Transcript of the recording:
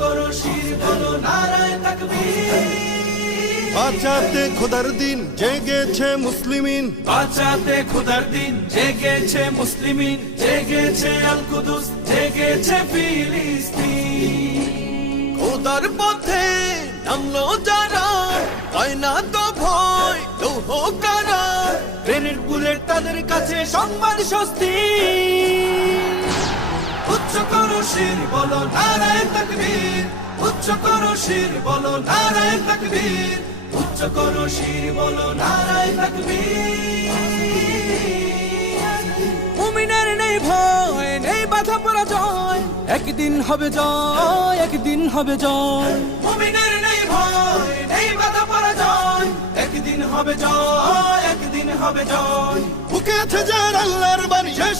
করো শির বলো নারায়ে তাকবীর। বাঁচাতে খোদার দিন জেগেছে মুসলিমিন, বাঁচাতে খোদার দিন জেগেছে মুসলিমিন, জেগেছে আল কুদুস, জেগেছে ফিলিস্তিন। খোদার পথে নামলো যারা, হয় না তো ভয় লৌহ কারা। গ্রেনেড বুলেট তাদের কাছে সংবাদ স্বস্তি। উচ্চ করো শির বলো নারায়ে তাকবীর, উচ্চ করো শির বলো নারায়ে তাকবীর, উচ্চ করো শির বলো নারায়ে তাকবীর। মুমিনের নেই ভয়, নেই বাধা পরাজয়, একদিন হবে জয়, একদিন হবে জয়। মুমিনের নেই ভয়, নেই বাধা পরাজয়, একদিন হবে জয়, একদিন হবে জয়। বুকে আছে যার আল্লাহর বাণী শেষ